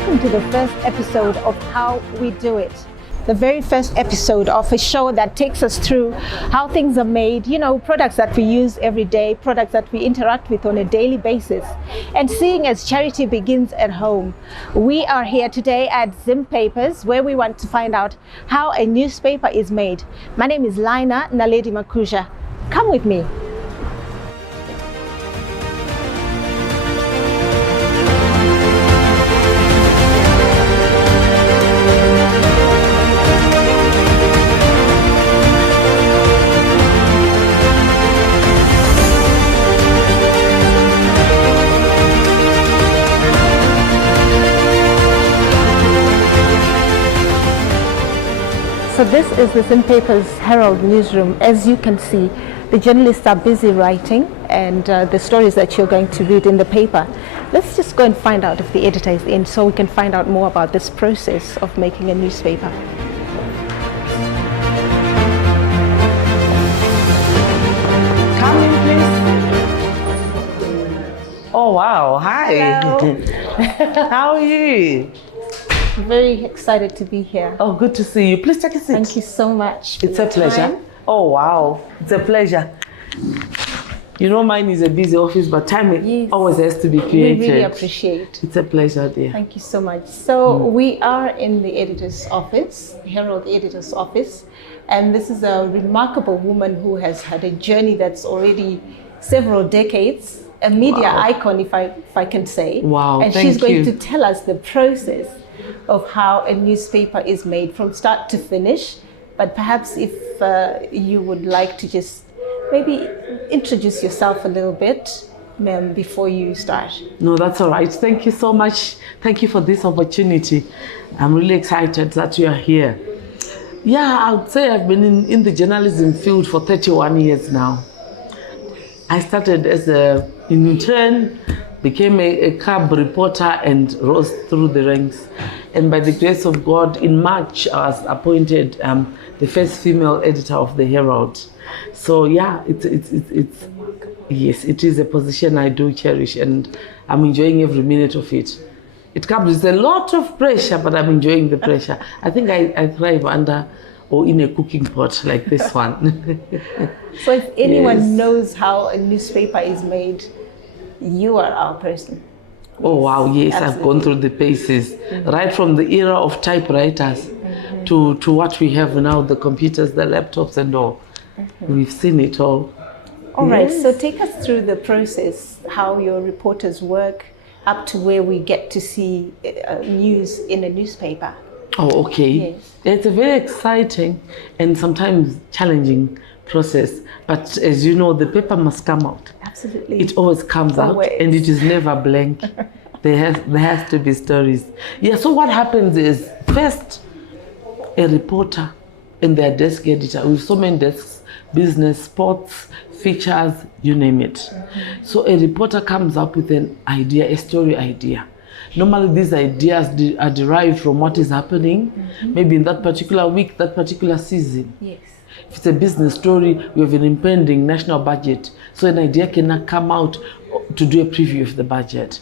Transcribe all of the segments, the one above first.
welcome to the first episode of How We Do It. The very first episode of a show that takes us through how things are made, products that we use every day, products that we interact with on a daily basis. And seeing as charity begins at home, we are here today at Zim Papers, where we want to find out how a newspaper is made. My name is Lina Naledi Makuja. Come with me. So this is the Zim Papers Herald Newsroom. As you can see, the journalists are busy writing and the stories that you're going to read in the paper. Let's just go and find out if the editor is in so we can find out more about this process of making a newspaper. Come in, please. Oh, wow. Hi. Hello. How are you? Very excited to be here. Oh, good to see you. Please take a seat. Thank you so much. It's a pleasure. Time. Oh, wow. It's a pleasure. Mine is a busy office, but time always has to be created. We really appreciate. It's a pleasure, dear. Thank you so much. So we are in the editor's office, Herald editor's office, and this is a remarkable woman who has had a journey that's already several decades, a media icon, if I can say. Wow, and she's going to tell us the process of how a newspaper is made from start to finish. But perhaps if you would like to just maybe introduce yourself a little bit, ma'am, before you start. No, that's all right. Thank you so much. Thank you for this opportunity. I'm really excited that you are here. Yeah, I would say I've been in the journalism field for 31 years now. I started as an intern, became a cub reporter and rose through the ranks. And by the grace of God, in March, I was appointed the first female editor of the Herald. So yeah, yes, it is a position I do cherish and I'm enjoying every minute of it. It comes with a lot of pressure, but I'm enjoying the pressure. I think I thrive under or in a cooking pot like this one. So if anyone knows how a newspaper is made, you are our person. Oh wow, yes, absolutely. I've gone through the paces, right from the era of typewriters to what we have now, the computers, the laptops and all. We've seen it all. All right, so take us through the process, how your reporters work up to where we get to see news in a newspaper. Oh, okay. Yes. It's a very exciting and sometimes challenging process. But as you know, the paper must come out. Absolutely. It always comes out and it is never blank. There has to be stories. Yeah, so what happens is, first, a reporter and their desk editor, with so many desks, business, sports, features, you name it. So a reporter comes up with an idea, a story idea. Normally these ideas are derived from what is happening, maybe in that particular week, that particular season. Yes. If it's a business story, we have an impending national budget. So an idea cannot come out to do a preview of the budget.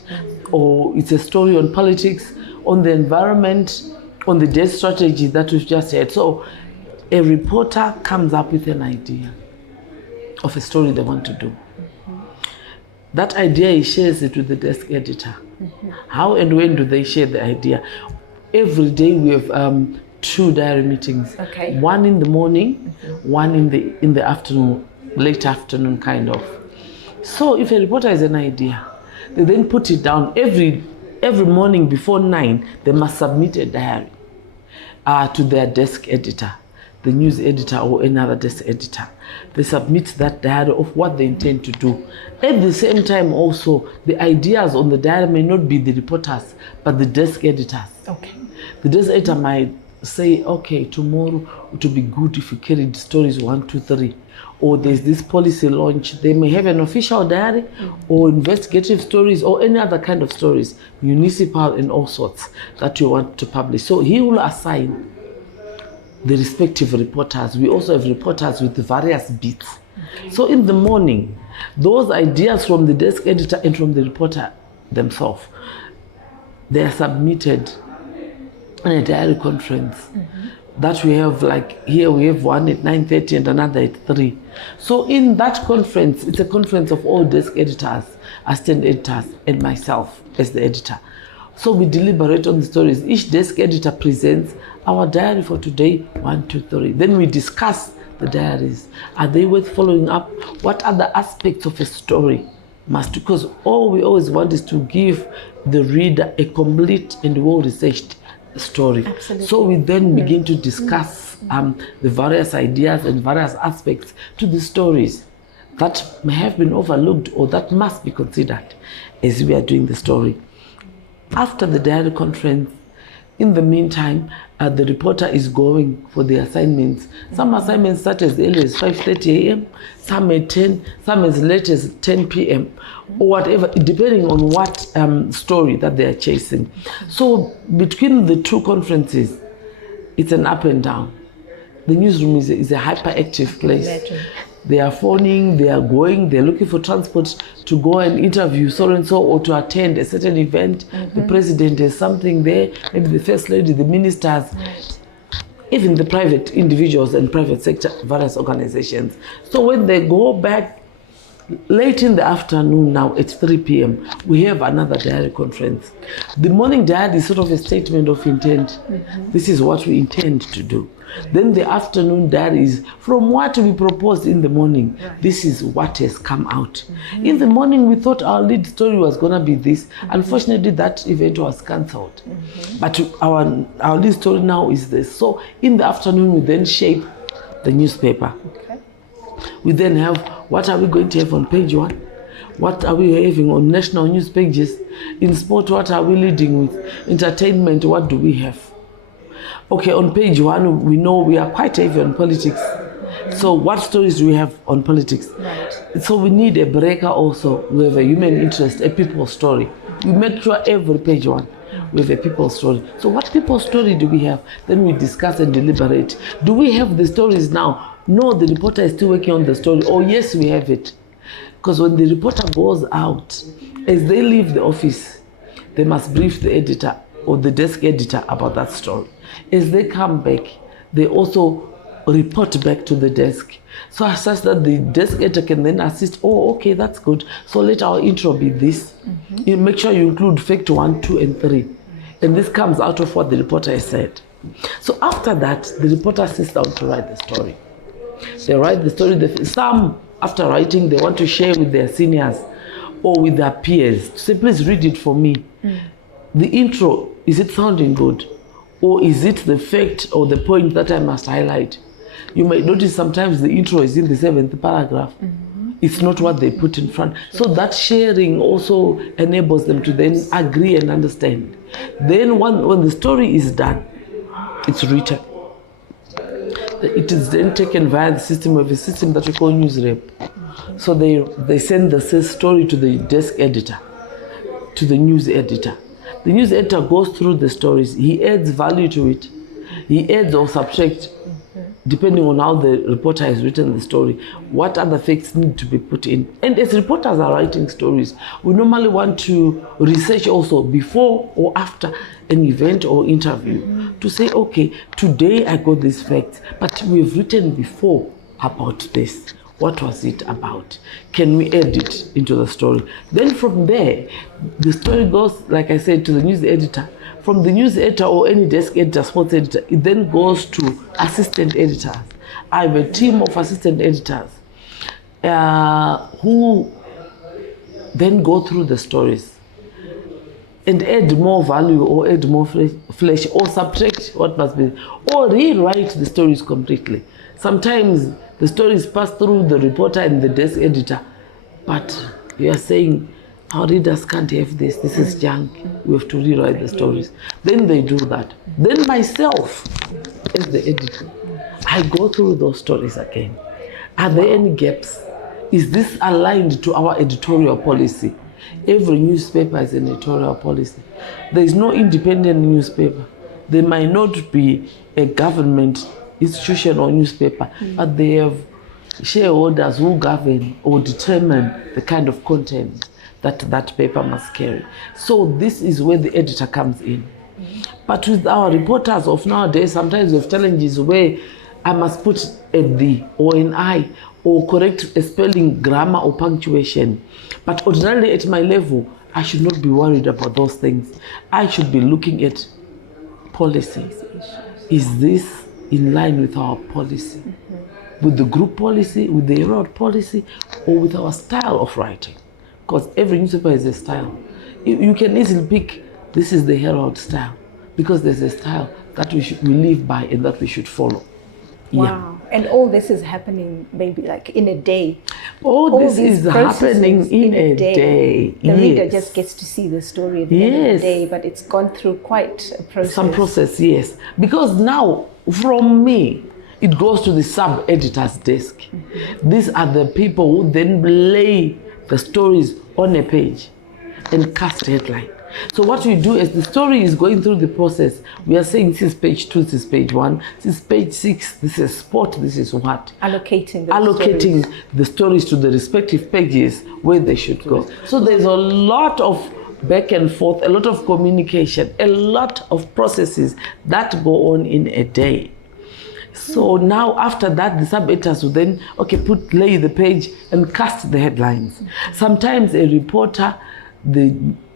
Or it's a story on politics, on the environment, on the debt strategy that we've just had. So a reporter comes up with an idea of a story they want to do. That idea, he shares it with the desk editor. How and when do they share the idea? Every day we have 2 diary meetings. Okay. One in the morning, one in the afternoon, late afternoon kind of. So if a reporter has an idea, they then put it down. Every morning before 9, they must submit a diary to their desk editor, the news editor or another desk editor. They submit that diary of what they intend to do. At the same time also, the ideas on the diary may not be the reporters, but the desk editors. Okay. The desk editor might say, okay, tomorrow it would be good if you carried stories 1, 2, 3. Or there's this policy launch. They may have an official diary or investigative stories or any other kind of stories, municipal and all sorts that you want to publish. So he will assign the respective reporters. We also have reporters with the various beats. Okay. So in the morning, those ideas from the desk editor and from the reporter themselves, they are submitted in a diary conference that we have, like here we have one at 9:30 and another at 3. So in that conference, it's a conference of all desk editors, assistant editors, and myself as the editor. So we deliberate on the stories. Each desk editor presents our diary for today, 1, 2, 3. Then we discuss the diaries. Are they worth following up? What other aspects of a story must, because all we always want is to give the reader a complete and well-researched story. Absolutely. So we then begin to discuss the various ideas and various aspects to the stories that may have been overlooked or that must be considered as we are doing the story. After the diary conference, in the meantime, the reporter is going for the assignments. Some assignments start as early as 5:30 a.m., some at 10, some as late as 10 p.m., or whatever, depending on what story that they are chasing. So between the two conferences, it's an up and down. The newsroom is a hyperactive place. They are phoning, they are going, they're looking for transport to go and interview so-and-so or to attend a certain event. The president has something there, maybe the first lady, the ministers, even the private individuals and private sector, various organizations. So when they go back late in the afternoon, now it's 3 p.m., we have another diary conference. The morning diary is sort of a statement of intent. This is what we intend to do. Then the afternoon diary is from what we proposed in the morning. This is what has come out. In the morning, we thought our lead story was going to be this. Unfortunately, that event was cancelled. But our lead story now is this. So in the afternoon, we then shape the newspaper. We then have, what are we going to have on page 1? What are we having on national news pages? In sport, what are we leading with? Entertainment, what do we have? Okay, on page 1, we know we are quite heavy on politics. So what stories do we have on politics? So we need a breaker also. We have a human interest, a people story. We make sure every page 1 we have a people story. So what people story do we have? Then we discuss and deliberate. Do we have the stories now? No, the reporter is still working on the story. Oh yes, we have it. Because when the reporter goes out, as they leave the office, they must brief the editor or the desk editor about that story. As they come back, they also report back to the desk. So such that the desk editor can then assist, oh, okay, that's good. So let our intro be this. You make sure you include fact 1, 2, and 3. And this comes out of what the reporter has said. So after that, the reporter sits down to write the story. They write the story. Some, after writing, they want to share with their seniors or with their peers. To say, please read it for me. The intro, is it sounding good? Or is it the fact or the point that I must highlight? You might notice sometimes the intro is in the 7th paragraph. It's not what they put in front. So that sharing also enables them to then agree and understand. Then when the story is done, it's written. It is then taken via the system of a system that we call Newsroom. So they send the story to the desk editor, to the news editor. The news editor goes through the stories. He adds value to it. He adds or subtracts, depending on how the reporter has written the story, what other facts need to be put in. And as reporters are writing stories, we normally want to research also before or after an event or interview to say, okay, today I got this fact, but we've written before about this. What was it about? Can we add it into the story? Then from there, the story goes, like I said, to the news editor. From the news editor or any desk editor, sports editor, it then goes to assistant editors. I have a team of assistant editors who then go through the stories and add more value or add more flesh or subtract what must be, or rewrite the stories completely. Sometimes the stories pass through the reporter and the desk editor, but you are saying, our readers can't have this, this is junk, we have to rewrite the stories. Then they do that. Then myself, as the editor, I go through those stories again. Are there any gaps? Is this aligned to our editorial policy? Every newspaper has an editorial policy. There is no independent newspaper. There might not be a government institution or newspaper, but they have shareholders who govern or determine the kind of content that that paper must carry. So this is where the editor comes in. But with our reporters of nowadays, sometimes we have challenges where I must put a D or an I or correct a spelling, grammar or punctuation. But ordinarily at my level, I should not be worried about those things. I should be looking at policy. Is this in line with our policy? With the group policy, with the Herald policy, or with our style of writing? Because every newspaper has a style. You can easily pick, this is the Herald style, because there's a style that we live by and that we should follow. Wow. Yeah. And all this is happening maybe like in a day. All this is happening in a day. The reader just gets to see the story at the end of the day, but it's gone through quite a process. Some process, yes. Because now, from me, it goes to the sub-editor's desk. These are the people who then lay the stories on a page and cast headline. So what we do is the story is going through the process. We are saying this is page 2, this is page 1, this is page 6, this is sport, this is what? Allocating the stories to the respective pages where they should go. So there's a lot of back and forth, a lot of communication, a lot of processes that go on in a day. So now after that, the sub-editors will then, lay the page and cast the headlines. Sometimes a reporter, the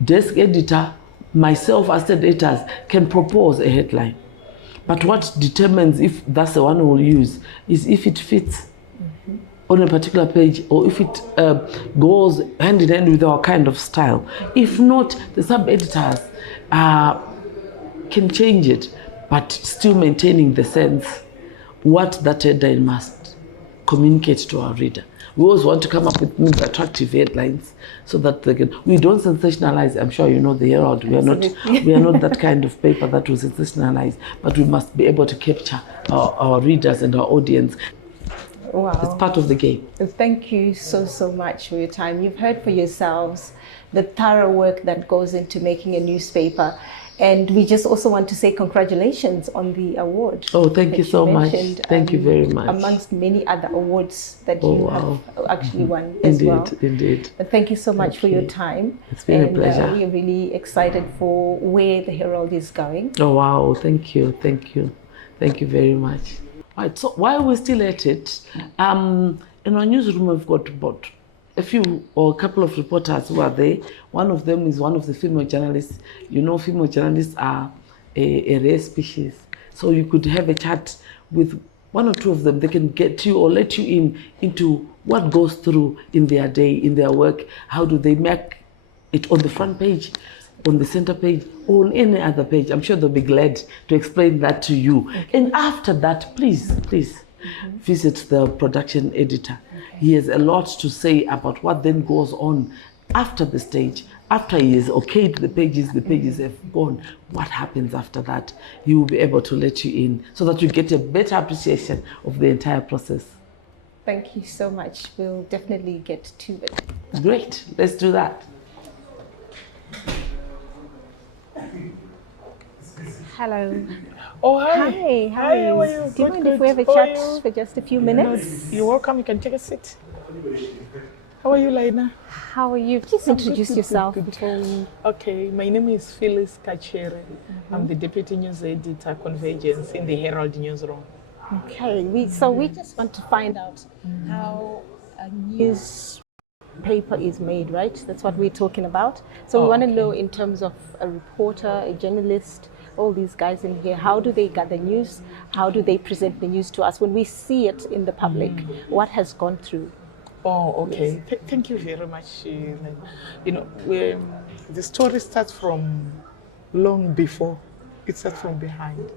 desk editor, myself as editors can propose a headline. But what determines if that's the one we'll use is if it fits on a particular page or if it goes hand in hand with our kind of style. If not, the sub-editors can change it, but still maintaining the sense what that headline must communicate to our reader. We always want to come up with attractive headlines so that they can. We don't sensationalize. I'm sure you know the Herald. We are not that kind of paper that will sensationalize, but we must be able to capture our readers and our audience. Wow. It's part of the game. Thank you so much for your time. You've heard for yourselves the thorough work that goes into making a newspaper. And we just also want to say congratulations on the award. Oh, thank you so much. Thank you very much. Amongst many other awards that you have actually won as well. Indeed. But thank you so much for your time. It's been a pleasure. We are really excited for where the Herald is going. Oh, wow. Thank you. Thank you. Thank you very much. Right. So while we're still at it, in our newsroom, we've got about a few or a couple of reporters who are there. One of them is one of the female journalists. You know, female journalists are a rare species. So you could have a chat with one or two of them. They can get you or let you into what goes through in their day, in their work. How do they make it on the front page, on the center page, or on any other page? I'm sure they'll be glad to explain that to you. Okay. And after that, please visit the production editor. He has a lot to say about what then goes on after the stage. After he has okayed the pages have gone. What happens after that? He will be able to let you in so that you get a better appreciation of the entire process. Thank you so much. We'll definitely get to it. Great. Let's do that. Hello. Oh, hi. Hi, how are you? Do you mind if we have a chat for just a few minutes? You're welcome. You can take a seat. How are you, Laina? How are you? Please introduce yourself before we... Okay, my name is Phyllis Kachere. I'm the Deputy News Editor Convergence in the Herald Newsroom. Okay, we just want to find out how a newspaper is made, right? That's what we're talking about. So we want to know in terms of a reporter, a journalist, all these guys in here, how do they gather news? How do they present the news to us? When we see it in the public, what has gone through? Oh, okay. Yes. Thank you very much. You know, the story starts from long before. It starts from behind.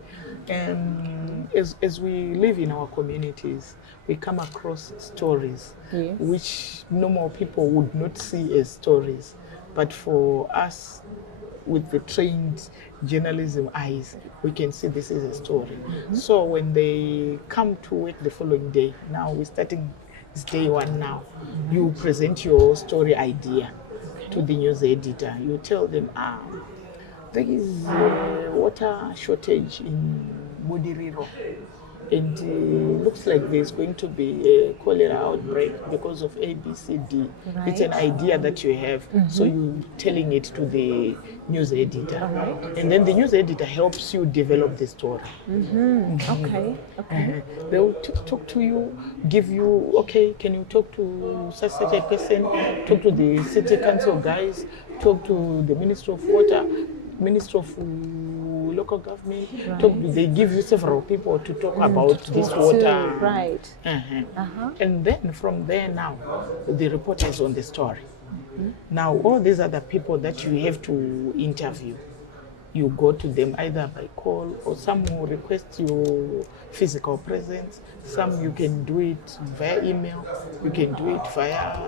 And as we live in our communities, we come across stories which normal people would not see as stories. But for us, with the trained journalism eyes, we can see this is a story. So when they come to work the following day, now we're starting this day one now, you present your story idea to the news editor. You tell them, there is a water shortage in Mudiriro. And looks like there's going to be a cholera outbreak because of ABCD. Right. It's an idea that you have, so you're telling it to the news editor. Right. And then the news editor helps you develop the story. Okay. They will talk to you, give you, okay, can you talk to such a person, talk to the city council guys, talk to the Minister of Water, Minister of Local Government. Right. They give you several people to talk about this talk water. to, right. And then from there now, the reporter is on the story. Now, all these other people that you have to interview, you go to them either by call, or some will request your physical presence. Some you can do it via email, you can do it via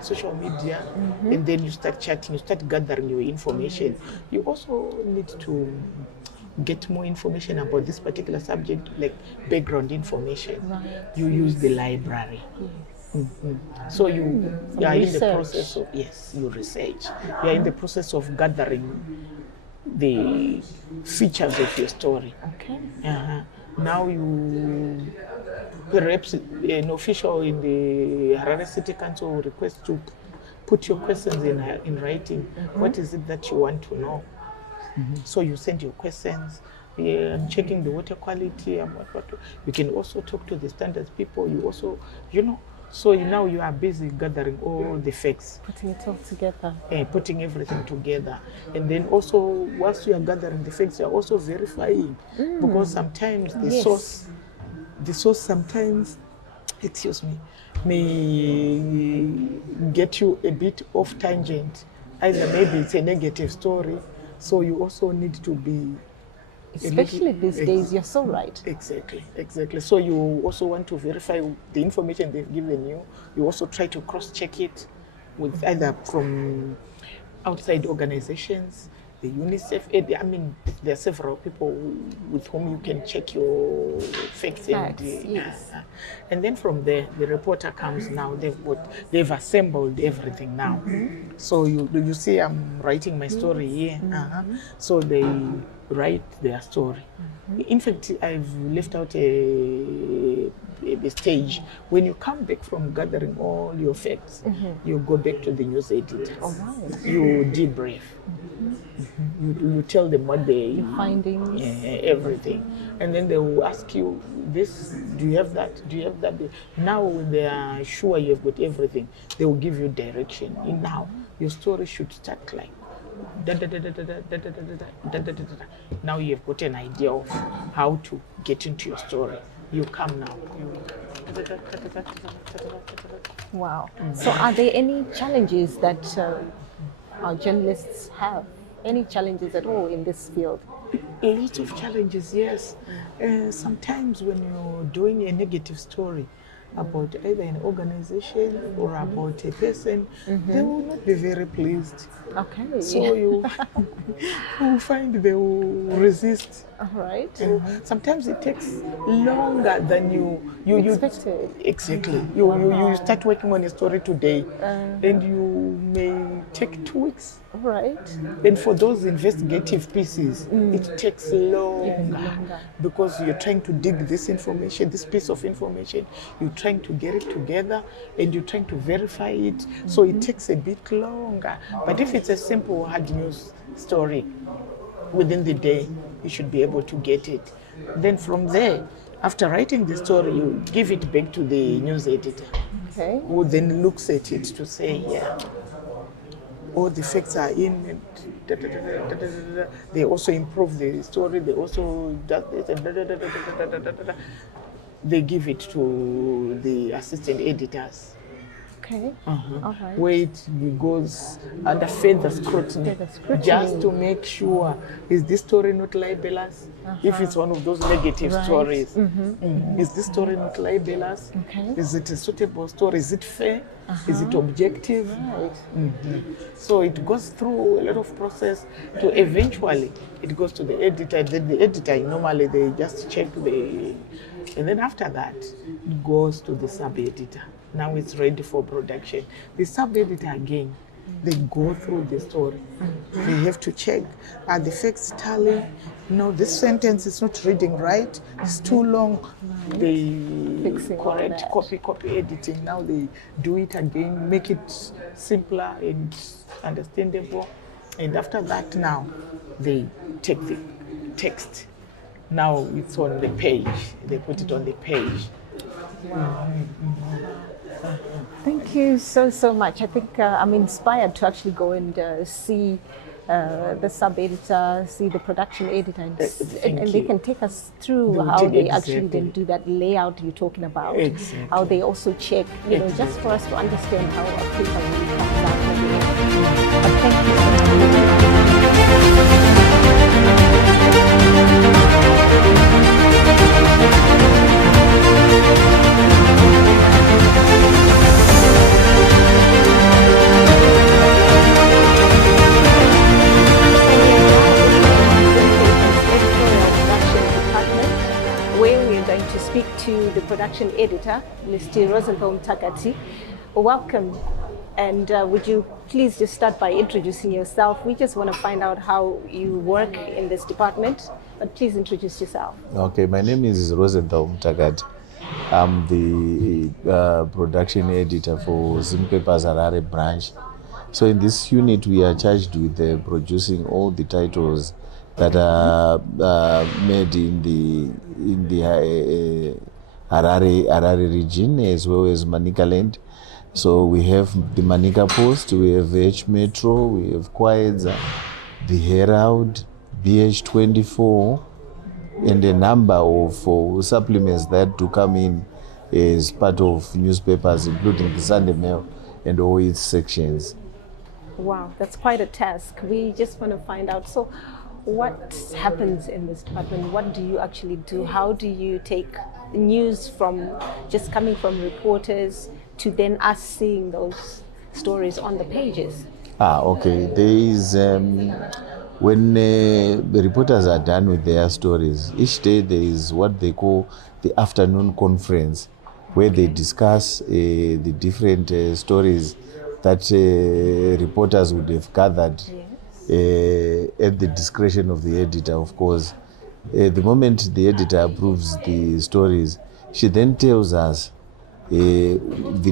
social media, and then you start chatting, you start gathering your information. You also need to get more information about this particular subject, like background information. Right. You use the library. So you are in the process of, yes, you research. You are in the process of gathering the features of your story. Okay. Now you, perhaps an official in the Harare City Council will request to put your questions in writing. What is it that you want to know? So you send your questions. I'm checking the water quality and what. You can also talk to the standards people. You also, so now you are busy gathering all the facts. Putting it all together. Putting everything together. And then also, whilst you are gathering the facts, you are also verifying. Because sometimes the source sometimes, may get you a bit off tangent. Either maybe it's a negative story, so you also need to be, especially these days, you're so right. Exactly. So you also want to verify the information they've given you. You also try to cross-check it with either from outside organizations, the UNICEF. I mean, there are several people with whom you can check your facts. Yes. And then from there, the reporter comes now. They've assembled everything now. So you see, I'm writing my story here. So they write their story. In fact, I've left out a stage. When you come back from gathering all your facts, you go back to the news editor. You debrief. You tell them what your findings, everything, and then they will ask you, this, do you have that? Do you have that? Now when they are sure you have got everything, they will give you direction. And now your story should start like now you have got an idea of how to get into your story. You come now. Wow. So are there any challenges that our journalists have? Any challenges at all in this field? Lots of challenges, yes. Sometimes when you're doing a negative story about either an organization or about a person, they will not be very pleased. Okay. So you find they will resist. All right. Sometimes it takes longer than you expected. Exactly. You start working on a story today, and you may take 2 weeks. All right. And for those investigative pieces, it takes longer because you're trying to dig this information, this piece of information, you're trying to get it together, and you're trying to verify it. So it takes a bit longer. But if it's a simple hard news story, within the day, you should be able to get it. Then from there, after writing the story, you give it back to the news editor, who then looks at it to say, yeah, all the facts are in. They also improve the story. They also do this. They give it to the assistant editors. Okay. All right. Where it goes under further scrutiny, just to make sure, is this story not libelous? If it's one of those negative stories, is this story not libelous? Is it a suitable story? Is it fair? Is it objective? So it goes through a lot of process to eventually it goes to the editor. Then the editor, normally they just check and then after that it goes to the sub-editor. Now it's ready for production. The sub-editor again they go through the story. They have to check, are the facts tally? No, this sentence is not reading right. It's too long. They Fixing all correct, that. copy editing. Now they do it again, make it simpler and understandable. And after that, now they take the text. Now it's on the page. They put it on the page. Thank you so much. I think I'm inspired to actually go and see the sub-editor, see the production editor, and they can take us through how they actually then do that layout you're talking about. Exactly. How they also check, just for us to understand how a paper really comes out at the end. But thank you so much. To speak to the production editor, Mr. Rosenthal Takati. Welcome, and would you please just start by introducing yourself? We just want to find out how you work in this department, but please introduce yourself. Okay, my name is Rosenthal Takati. I'm the production editor for Zimpepers Harare branch. So in this unit, we are charged with producing all the titles that are made in the Harare region as well as Manica land. So we have the Manica Post, we have H Metro, we have Kwaedza, the Herald, BH24, and a number of supplements that do come in as part of newspapers, including the Sunday Mail and all its sections. Wow, that's quite a task. We just want to find out. So, what happens in this department? What do you actually do? How do you take news from just coming from reporters to then us seeing those stories on the pages? Okay. There is, when the reporters are done with their stories, each day there is what they call the afternoon conference, where they discuss the different stories that reporters would have gathered. Yes. At the discretion of the editor, of course. The moment the editor approves the stories, she then tells us the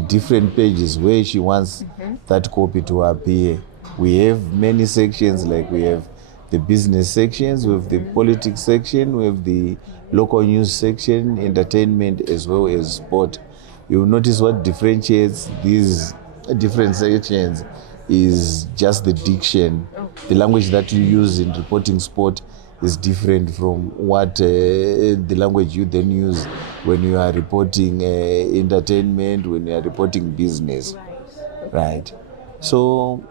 different pages where she wants that copy to appear. We have many sections, like we have the business sections, we have the politics section, we have the local news section, entertainment, as well as sport. You'll notice what differentiates these different sections is just the diction. The language that you use in reporting sport is different from what the language you then use when you are reporting entertainment, when you are reporting business. Right. So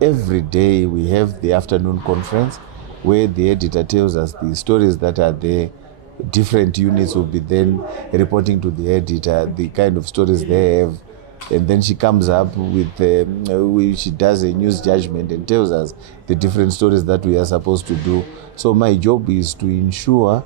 every day we have the afternoon conference where the editor tells us the stories that are there. Different units will be then reporting to the editor the kind of stories they have. And then she comes up with, she does a news judgment and tells us the different stories that we are supposed to do. So my job is to ensure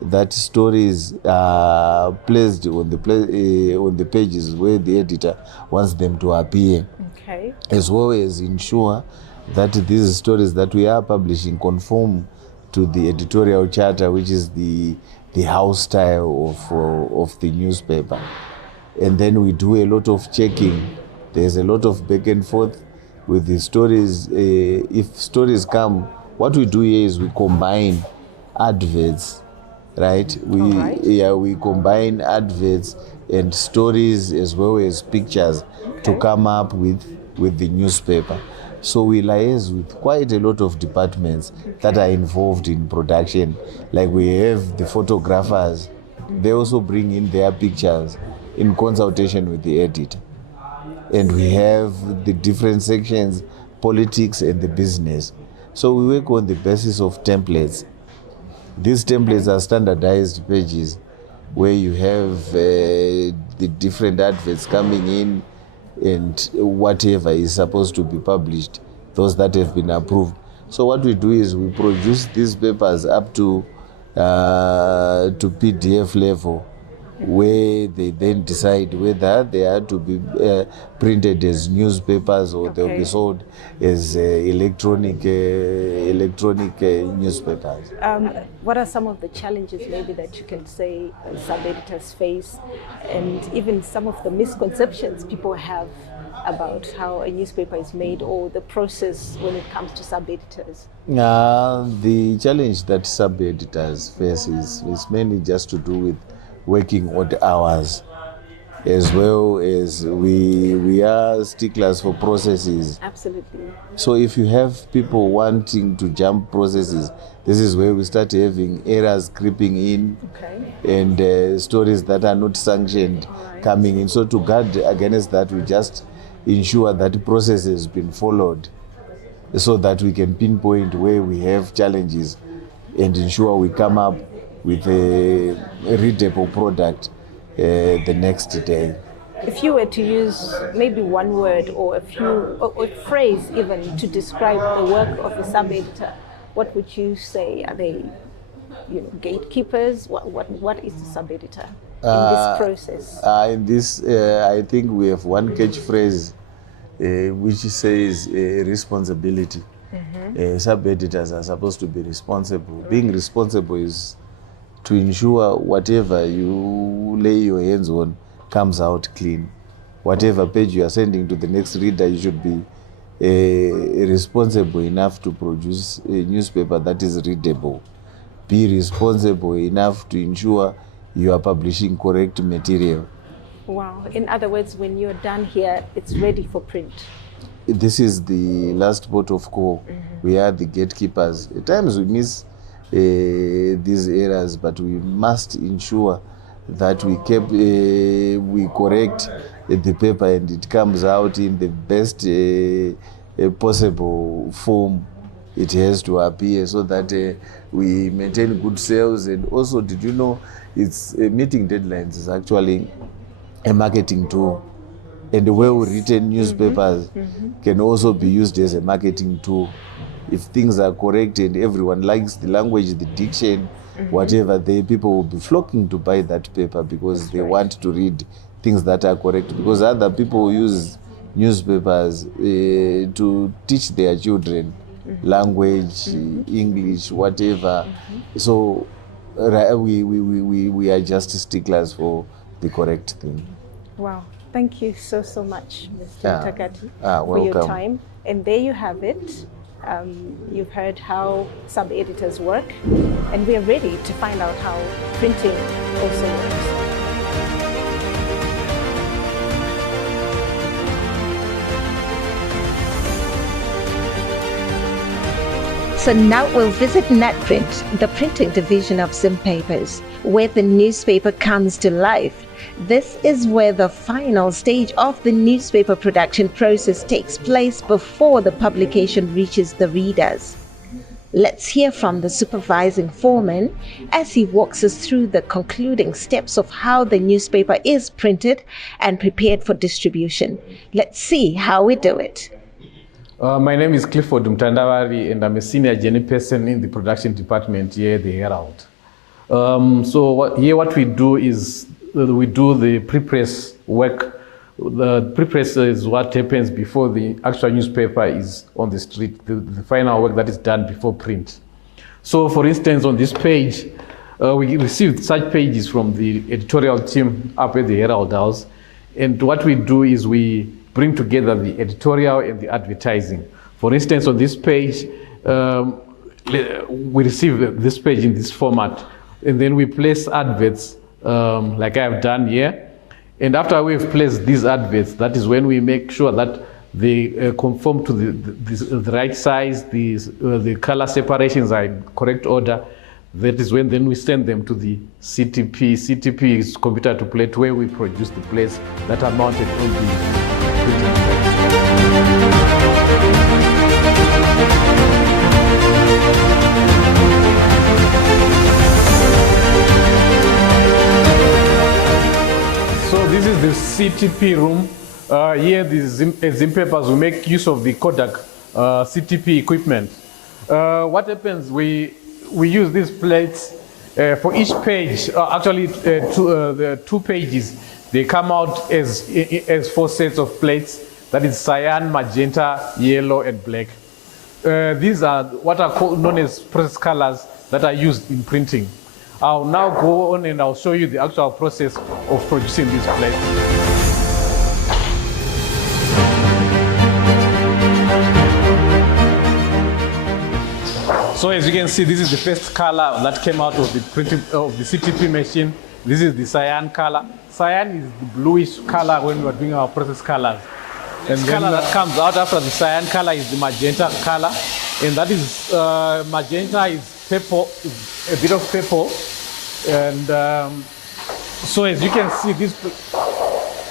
that stories are placed on the pages where the editor wants them to appear. Okay. As well as ensure that these stories that we are publishing conform to the editorial charter, which is the house style of the newspaper. And then we do a lot of checking. There's a lot of back and forth with the stories. If stories come, what we do here is we combine adverts, right? We combine adverts and stories as well as pictures to come up with the newspaper. So we liaise with quite a lot of departments that are involved in production. Like we have the photographers. They also bring in their pictures in consultation with the editor. And we have the different sections, politics and the business. So we work on the basis of templates. These templates are standardized pages where you have the different adverts coming in and whatever is supposed to be published, those that have been approved. So what we do is we produce these papers up to PDF level where they then decide whether they are to be printed as newspapers or they'll be sold as electronic newspapers. What are some of the challenges maybe that you can say sub-editors face, and even some of the misconceptions people have about how a newspaper is made or the process when it comes to sub-editors? The challenge that sub-editors face is mainly just to do with working odd hours, as well as we are sticklers for processes. Absolutely. So if you have people wanting to jump processes, this is where we start having errors creeping in, and stories that are not sanctioned coming in. So to guard against that, we just ensure that the process has been followed so that we can pinpoint where we have challenges and ensure we come up with a readable product the next day. If you were to use maybe one word or a phrase even to describe the work of a sub-editor, what would you say? Are they, gatekeepers? What is the sub-editor in this process? I think we have one catchphrase which says responsibility. Sub-editors are supposed to be responsible. Being responsible is to ensure whatever you lay your hands on comes out clean. Whatever page you are sending to the next reader, you should be responsible enough to produce a newspaper that is readable. Be responsible enough to ensure you are publishing correct material. Wow. In other words, when you're done here, it's ready for print. This is the last port of call. We are the gatekeepers. At times we miss these errors, but we must ensure that we correct the paper and it comes out in the best possible form it has to appear, so that we maintain good sales. And also, did you know, it's meeting deadlines is actually a marketing tool, and well-written newspapers can also be used as a marketing tool. If things are correct and everyone likes the language, the diction, whatever, the people will be flocking to buy that paper because they want to read things that are correct, because other people use newspapers to teach their children language, English, whatever. So we are just sticklers for the correct thing. Wow. Thank you so much, Mr. Takati, for welcome. your time. And there you have it. You've heard how sub-editors work, and we are ready to find out how printing also works. So now we'll visit NetPrint, the printing division of Zim Papers, where the newspaper comes to life. This is where the final stage of the newspaper production process takes place before the publication reaches the readers. Let's hear from the supervising foreman as he walks us through the concluding steps of how the newspaper is printed and prepared for distribution. Let's see how we do it. My name is Clifford Mtandavari, and I'm a senior journey person in the production department here at the Herald. What we do is we do the prepress work. The prepress is what happens before the actual newspaper is on the street, the final work that is done before print. So for instance, on this page, we received such pages from the editorial team up at the Herald House. And what we do is we bring together the editorial and the advertising. For instance, on this page, we receive this page in this format, and then we place adverts like I have done here. And after we've placed these adverts, that is when we make sure that they conform to the right size, the color separations are in correct order. That is when then we send them to the CTP. CTP is computer to plate, where we produce the plates that are mounted on the printing press. So this is the CTP room. Here, the Zim Papers, we make use of the Kodak CTP equipment. What happens, we use these plates For each page, the 2 pages, they come out as 4 sets of plates. That is cyan, magenta, yellow, and black. These are what are known as process colors that are used in printing. I'll now go on and I'll show you the actual process of producing these plates. So as you can see, this is the first color that came out of the printing of the CTP machine. This is the cyan color. Cyan is the bluish color when we are doing our process colors. And the color that comes out after the cyan color is the magenta color. And that is, magenta is purple, a bit of purple. And so as you can see, this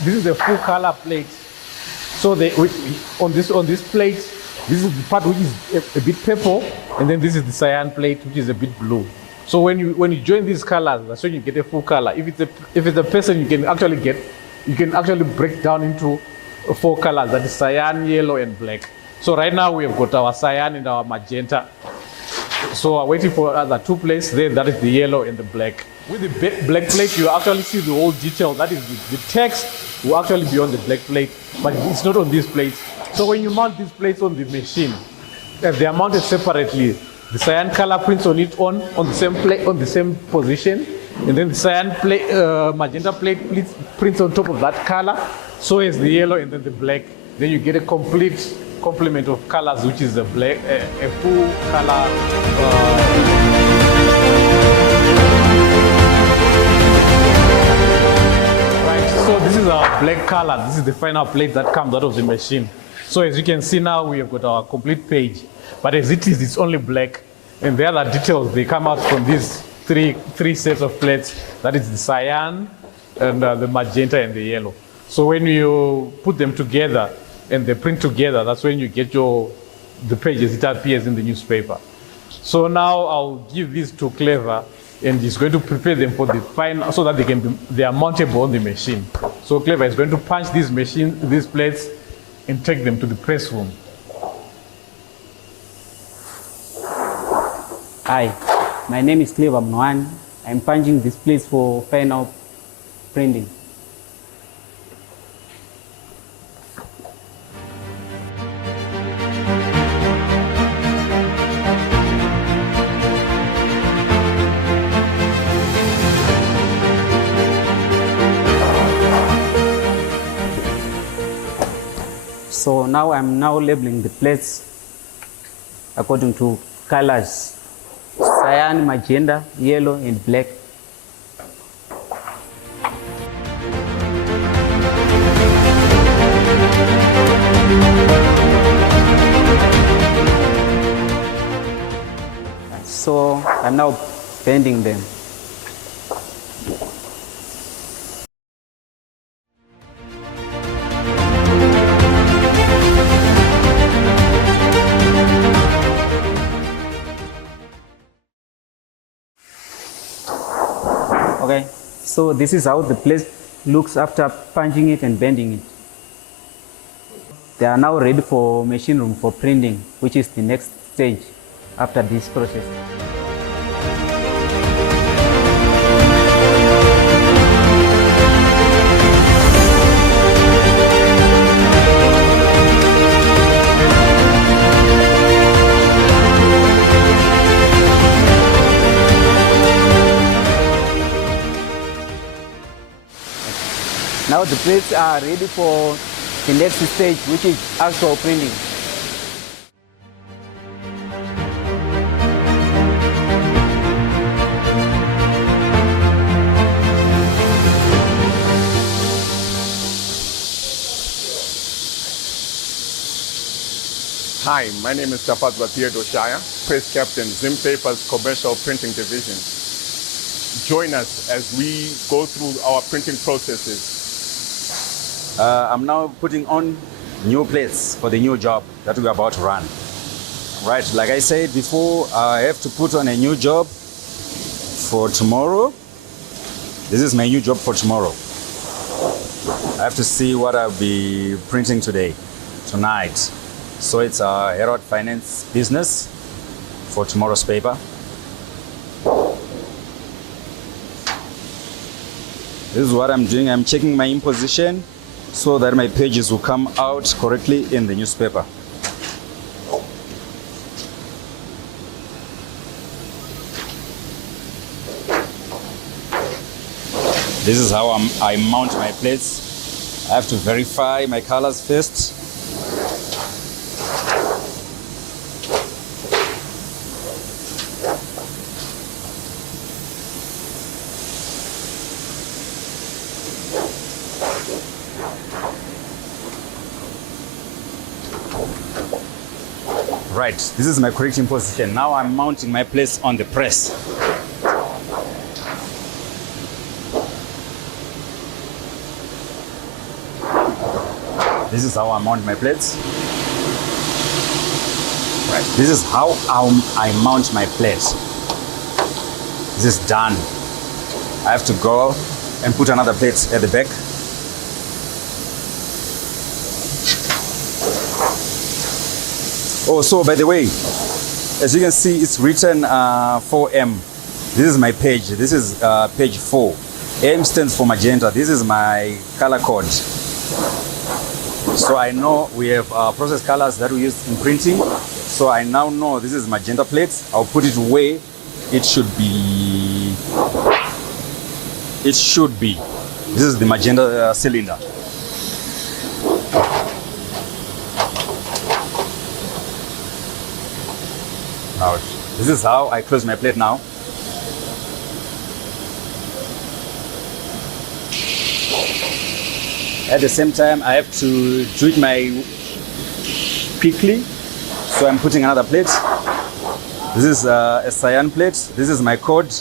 is the full color plate. So on this plate, this is the part which is a bit purple, and then this is the cyan plate, which is a bit blue. So when you join these colors, that's when you get a full color. If it's a person, you can actually break down into 4 colors, that is cyan, yellow, and black. So right now we have got our cyan and our magenta. So I'm waiting for other 2 plates there, that is the yellow and the black. With the black plate, you actually see the whole detail. That is the text will actually be on the black plate, but it's not on these plates. So when you mount these plates on the machine, they are mounted separately. The cyan color prints on it on the same plate, on the same position, and then the cyan plate, magenta plate prints on top of that color. So is the yellow and then the black. Then you get a complete complement of colors, which is a black, a full color. Right. So this is our black color. This is the final plate that comes out of the machine. So as you can see now, we have got our complete page. But as it is, it's only black. And the other details, they come out from these three sets of plates. That is the cyan, and the magenta, and the yellow. So when you put them together and they print together, that's when you get the pages, it appears in the newspaper. So now I'll give these to Clever, and he's going to prepare them for the final, so that they are mountable on the machine. So Clever is going to punch these plates and take them to the press room. Hi, my name is Clever Mnoan. I'm punching these plates for final printing. So now I'm labeling the plates according to colors: cyan, magenta, yellow, and black. So I'm now bending them. Okay, so this is how the plate looks after punching it and bending it. They are now ready for machine room for printing, which is the next stage after this process. Now the plates are ready for the next stage, which is actual printing. Hi, my name is Tapazwa Theodore Shire, Press Captain, Zim Paper's Commercial Printing Division. Join us as we go through our printing processes. I'm now putting on new plates for the new job that we're about to run. Right, like I said before, I have to put on a new job for tomorrow. This is my new job for tomorrow. I have to see what I'll be printing tonight. So it's a Herald Finance business for tomorrow's paper. This is what I'm doing. I'm checking my imposition so that my pages will come out correctly in the newspaper. This is how I mount my plates. I have to verify my colors first. Right, this is my correct imposition. Now I'm mounting my plates on the press. This is how I mount my plates. Right, this is how I mount my plates. This is done. I have to go and put another plate at the back. Oh, so by the way, as you can see, it's written 4M. This is my page. This is page 4. M stands for magenta. This is my color code. So I know we have process colors that we use in printing. So I now know this is magenta plates. I'll put it where it should be. It should be. This is the magenta cylinder. Now, this is how I close my plate now. At the same time, I have to do it quickly. So I'm putting another plate. This is a cyan plate. This is my code.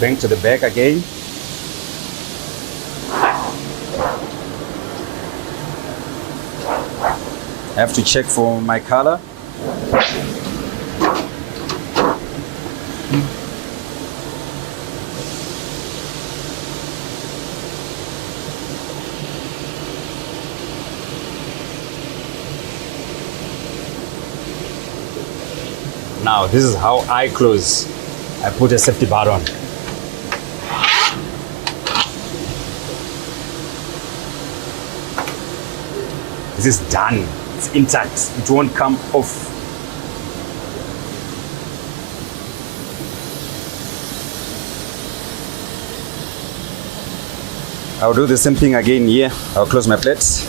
Bring to the back again. I have to check for my color. Now, this is how I close. I put a safety bar on. This is done. It's intact. It won't come off. I'll do the same thing again here. I'll close my plates.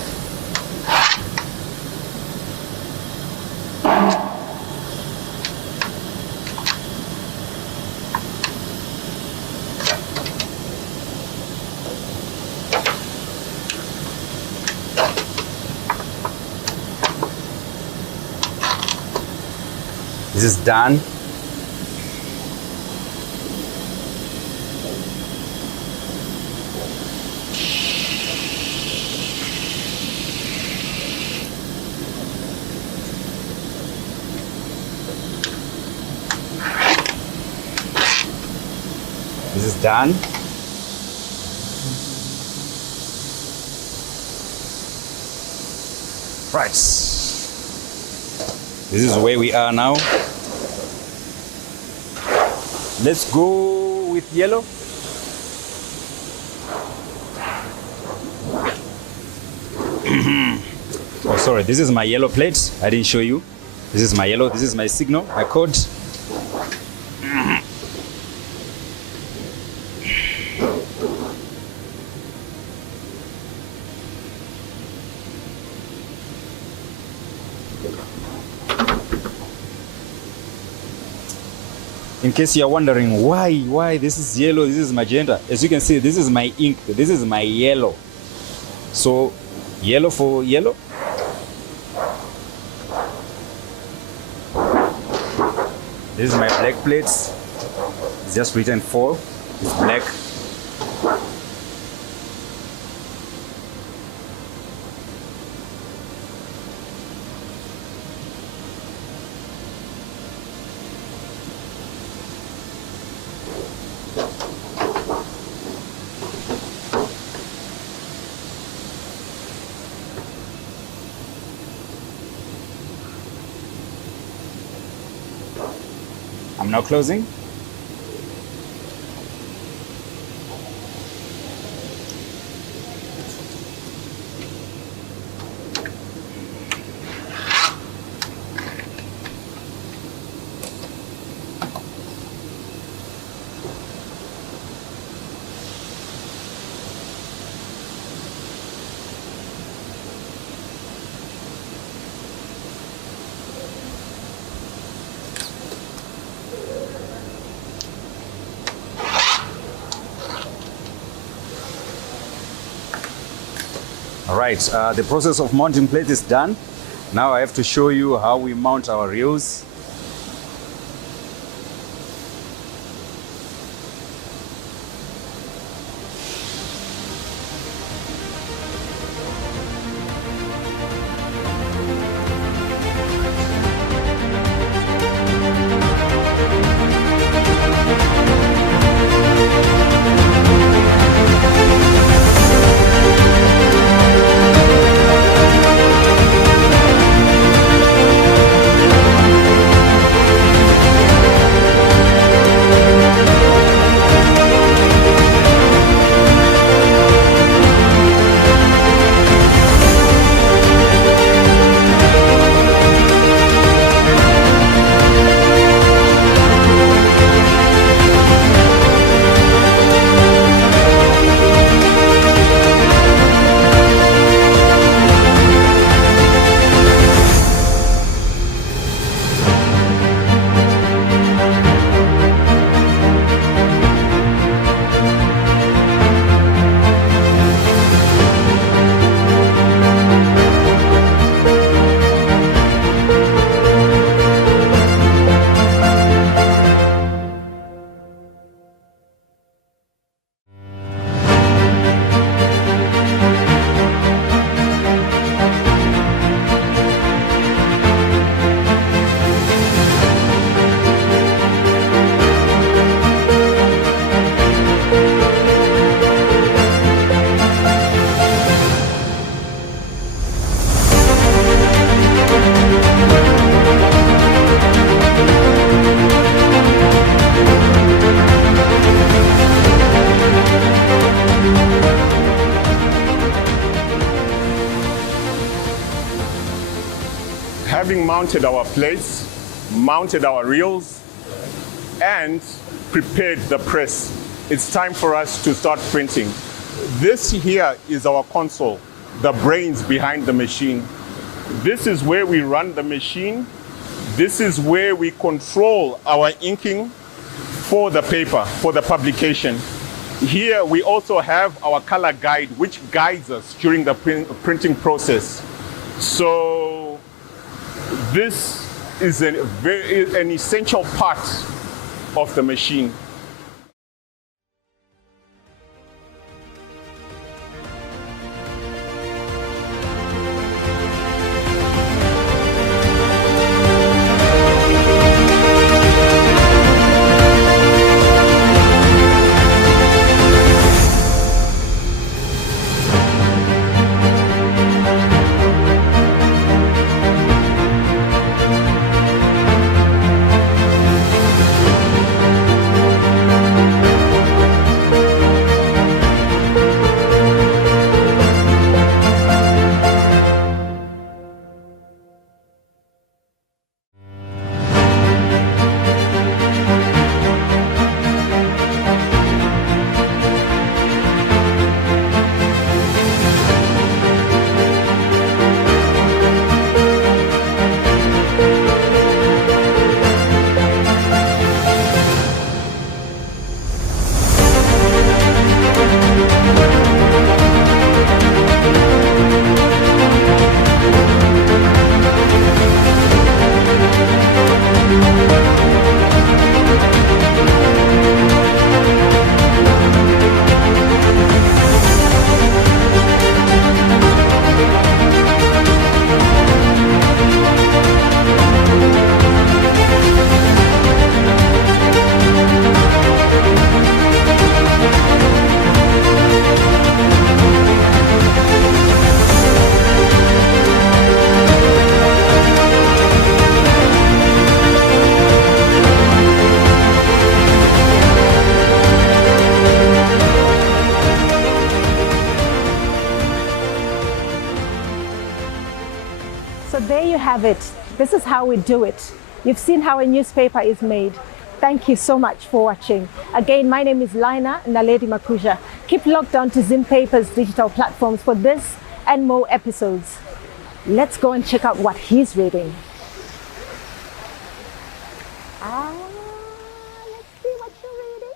This is done. This is done. Right. This is where we are now. Let's go with yellow. Oh, sorry, this is my yellow plate. I didn't show you. This is my yellow. This is my signal, my code. In case you're wondering why this is yellow, this is magenta. As you can see, this is my ink, this is my yellow. So yellow for yellow. This is my black plates. It's just written 4. It's black. now closing. All right, the process of mounting plate is done. Now I have to show you how we mount our reels. Having mounted our plates, mounted our reels, and prepared the press, it's time for us to start printing. This here is our console, the brains behind the machine. This is where we run the machine. This is where we control our inking for the paper, for the publication. Here we also have our color guide, which guides us during the printing process. So this is an essential part of the machine. you have it. This is how we do it. You've seen how a newspaper is made. Thank you so much for watching. Again, my name is Lina Naledi Makuja. Keep locked on to Zim Paper's digital platforms for this and more episodes. Let's go and check out what he's reading. Let's see what you're reading.